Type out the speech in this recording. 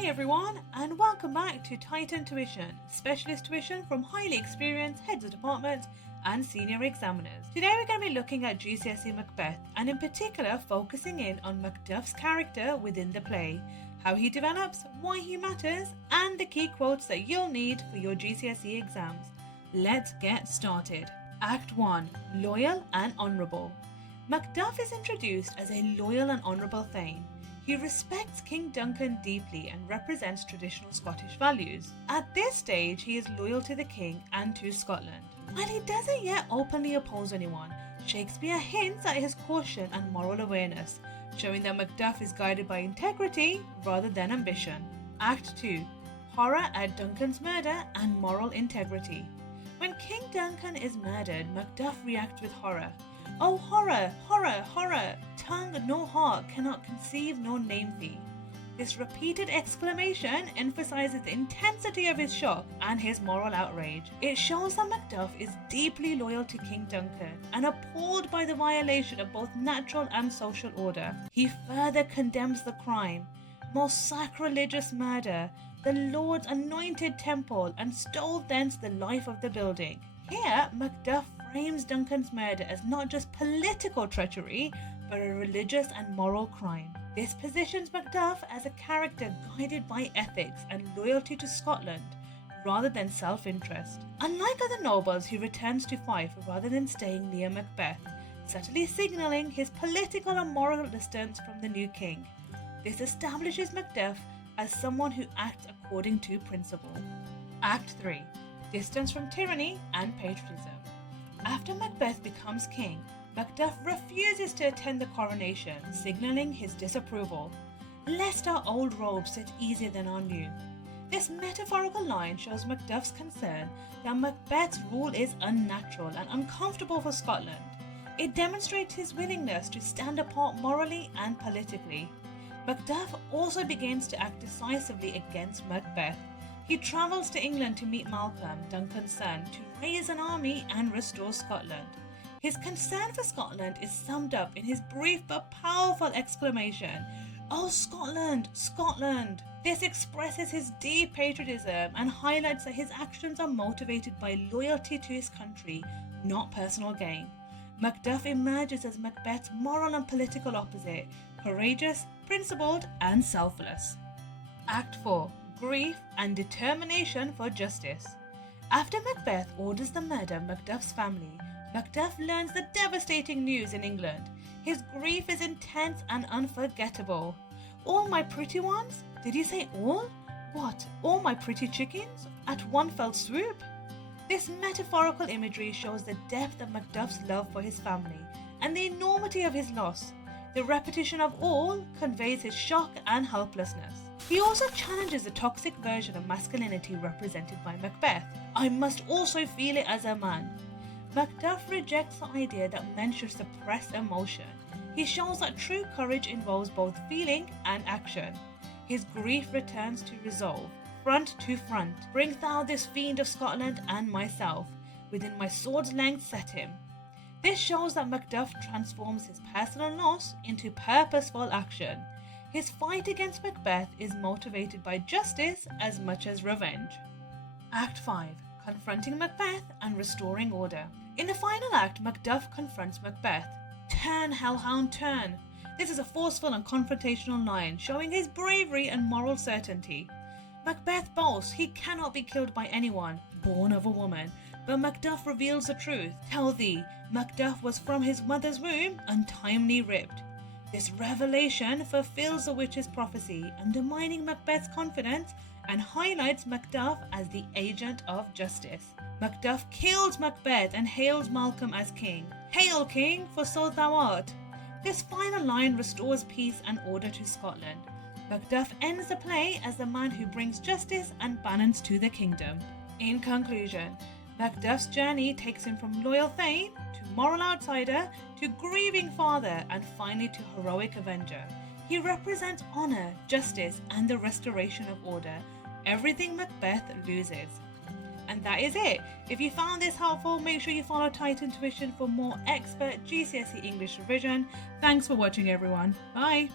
Hi everyone, and welcome back to Titan Tuition, specialist tuition from highly experienced heads of department and senior examiners. Today we're going to be looking at GCSE Macbeth, and in particular focusing in on Macduff's character within the play, how he develops, why he matters, and the key quotes that you'll need for your GCSE exams. Let's get started. Act 1. Loyal and Honourable. Macduff is introduced as a loyal and honourable thane. He respects King Duncan deeply and represents traditional Scottish values. At this stage, he is loyal to the king and to Scotland. While he doesn't yet openly oppose anyone, Shakespeare hints at his caution and moral awareness, showing that Macduff is guided by integrity rather than ambition. Act 2. Horror at Duncan's murder and moral integrity. When King Duncan is murdered, Macduff reacts with horror. "Oh horror, horror, horror! Tongue no heart cannot conceive nor name thee." This repeated exclamation emphasizes the intensity of his shock and his moral outrage. It shows that Macduff is deeply loyal to King Duncan and appalled by the violation of both natural and social order. He further condemns the crime, most sacrilegious murder, the Lord's anointed temple, and stole thence the life of the building. Here, Macduff frames Duncan's murder as not just political treachery, but a religious and moral crime. This positions Macduff as a character guided by ethics and loyalty to Scotland, rather than self-interest. Unlike other nobles, he returns to Fife rather than staying near Macbeth, subtly signalling his political and moral distance from the new king. This establishes Macduff as someone who acts according to principle. Act 3. Distance from tyranny and patriotism. After Macbeth becomes king, Macduff refuses to attend the coronation, signalling his disapproval. "Lest our old robes sit easier than our new." This metaphorical line shows Macduff's concern that Macbeth's rule is unnatural and uncomfortable for Scotland. It demonstrates his willingness to stand apart morally and politically. Macduff also begins to act decisively against Macbeth. He travels to England to meet Malcolm, Duncan's son, to raise an army and restore Scotland. His concern for Scotland is summed up in his brief but powerful exclamation, "Oh Scotland, Scotland!" This expresses his deep patriotism and highlights that his actions are motivated by loyalty to his country, not personal gain. Macduff emerges as Macbeth's moral and political opposite, courageous, principled, and selfless. Act 4. Grief and determination for justice. After Macbeth orders the murder of Macduff's family, Macduff learns the devastating news in England. His grief is intense and unforgettable. "All my pretty ones?" Did he say all? What, all my pretty chickens? At one fell swoop? This metaphorical imagery shows the depth of Macduff's love for his family and the enormity of his loss. The repetition of all conveys his shock and helplessness. He also challenges the toxic version of masculinity represented by Macbeth. "I must also feel it as a man." Macduff rejects the idea that men should suppress emotion. He shows that true courage involves both feeling and action. His grief returns to resolve. "Front to front, bring thou this fiend of Scotland and myself. Within my sword's length set him." This shows that Macduff transforms his personal loss into purposeful action. His fight against Macbeth is motivated by justice as much as revenge. Act 5. Confronting Macbeth and restoring order. In the final act, Macduff confronts Macbeth. "Turn, hell-hound, turn." This is a forceful and confrontational line, showing his bravery and moral certainty. Macbeth boasts he cannot be killed by anyone, born of a woman, but Macduff reveals the truth. "Tell thee, Macduff was from his mother's womb untimely ripped." This revelation fulfills the witch's prophecy, undermining Macbeth's confidence and highlights Macduff as the agent of justice. Macduff kills Macbeth and hails Malcolm as king. "Hail, king, for so thou art." This final line restores peace and order to Scotland. Macduff ends the play as the man who brings justice and balance to the kingdom. In conclusion, Macduff's journey takes him from loyal thane to moral outsider to grieving father and finally to heroic avenger. He represents honor, justice, and the restoration of order, everything Macbeth loses. And that is it. If you found this helpful, make sure you follow Titan Tuition for more expert GCSE English revision. Thanks for watching everyone. Bye!